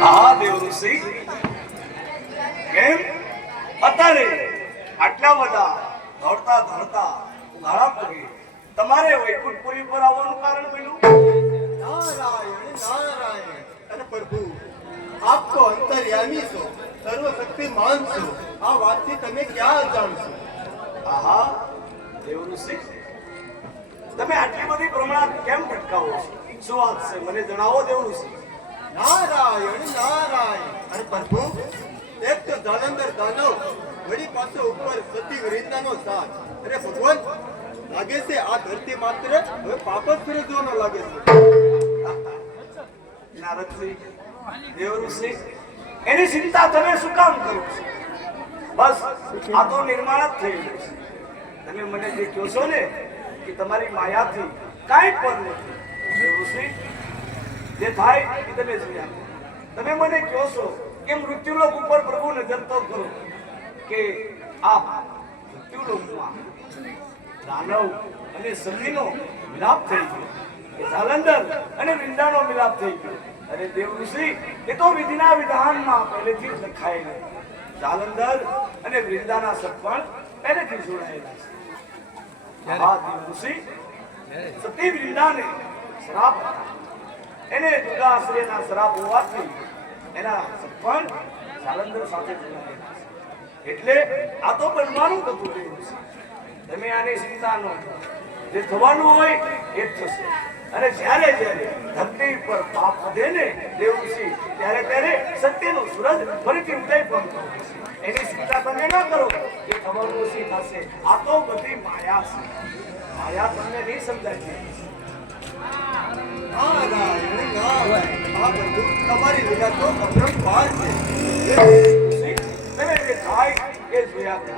હા દેવઋષિ, કેમ અત્યારે આટલા બધા દોડતા દોડતા ઉઘાડા પગે તમારે વૈકુંઠપુરી પર આવવાનું કારણ બન્યું? નારાયણ નારાયણ. અને પ્રભુ, આપ તો અંતર્યામી છો, સર્વશક્તિમાન છો. આ વાતથી તમે ક્યાં જાણશો? આહા દેવઋષિ, તમે આટલી બધી પ્રમાણ કેમ ભટકાવો છો? શું વાત છે, મને જણાવો દેવઋષિ. નારાયણ નારાયણ. અને પ્રભુ, એક તો જાલંધર દાનવ, વળી પાછો ઉપર સતી વૃંદાનો સાથ. અરે ભગવાન, લાગે છે આ ધરતી માત્ર હવે પાપ જ ફેરવવાનો લાગે છે. નારદજી, દેવઋષિ, એની ચિંતા તમે શું કામ કરો છો? બસ આ તો નિર્માણ જ થઈ ગયું છે. તમે મને જે કહો છો ને કે તમારી માયાથી કાંઈ પર નથી, દેવઋષિ, જે થાય એ તમે જોયા. તમે મને કહો છો કે મૃત્યુલોક ઉપર પ્રભુ નજર તો કરો કે આ મૃત્યુલોકમાં દાનવ અને સતીનો મિલાપ થઈ ગયો, કે જાલંધર અને વૃંદાનો મિલાપ થઈ ગયો. અરે દેવઋષિ, એ તો વિધિના વિધાનમાં પહેલેથી જ લખાયેલું. જાલંધર અને વૃંદાના સત્પણ પહેલેથી જોડાયેલા છે. હા દેવઋષિ, સતી વૃંદાને શ્રાપ હતા. એને દુર્ગાશ્રયના શ્રાપ હોવાથી એના સત્પણ જાલંધર સાથે જોડાયેલા છે. એટલે આ તો બનવાનું હતું દેવઋષિ. તમે આની ચિંતા ન કરો, જે થવાનું હોય એ જ થશે. અને જ્યારે જ્યારે ધરતી પર પાપ વધે ને દેવઋષિ, ત્યારે ત્યારે સત્યનો સૂરજ ફરીથી ઉદય પામતો હોય છે. એની ચિંતા તમે ન કરો કે થવાનું ઓછી થશે. આ તો બધી માયા છે. માયા તમને નહીં સમજાય. નારાયણ નારાયણ. આ પ્રભુ, તમારી લીલા તો અપરંપાર છે. તમે જે થાય એ જોયા કરો.